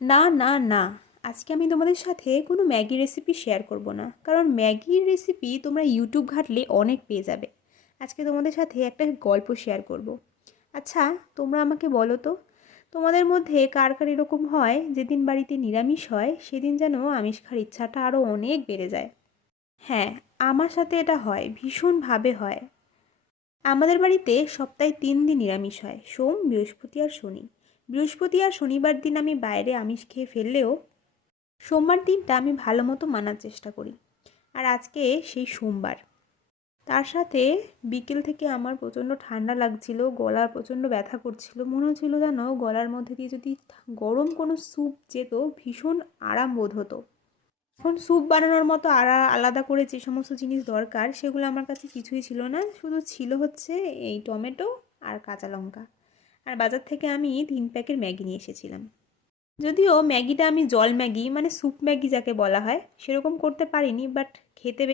না, না, না। আজকে আমি তোমাদের সাথে কোনো ম্যাগি রেসিপি শেয়ার করব না। কারণ ম্যাগির রেসিপি তোমরা ইউটিউব ঘাঁটলে অনেক পেয়ে যাবে। আজকে তোমাদের সাথে একটা গল্প শেয়ার করব। আচ্ছা, তোমরা আমাকে বলো তো, তোমাদের মধ্যে কার কার এরকম হয় যেদিন বাড়িতে নিরামিষ হয় সেদিন যেন আমিষ খাওয়ার ইচ্ছাটা আরও অনেক বেড়ে যায়? হ্যাঁ, আমার সাথে এটা হয়, ভীষণভাবে হয়। আমাদের বাড়িতে সপ্তাহে 3 দিন নিরামিষ হয়, সোম, বৃহস্পতি আর শনি। বৃহস্পতি আর শনিবার দিন আমি বাইরে আমিষ খেয়ে ফেললেও সোমবার দিনটা আমি ভালো মতো মানার চেষ্টা করি। আর আজকে সেই সোমবার। তার সাথে বিকেল থেকে আমার প্রচণ্ড ঠান্ডা লাগছিল, গলা প্রচণ্ড ব্যথা করছিল, মনে হচ্ছিল যেন গলার মধ্যে দিয়ে যদি গরম কোনো স্যুপ যেত ভীষণ আরাম বোধ হতো। এখন স্যুপ বানানোর মতো আলাদা করে যে সমস্ত জিনিস দরকার সেগুলো আমার কাছে কিছুই ছিল না, শুধু ছিল হচ্ছে এই টমেটো আর কাঁচা লঙ্কা। আর বাজার থেকে আমি 3 প্যাকেট ম্যাগি নিয়ে এসেছিলাম। যদিও ম্যাগিটা আমি জল ম্যাগি মানে স্যুপ ম্যাগি যাকে বলা হয় সেরকম করতে পারিনি, বাট খেতে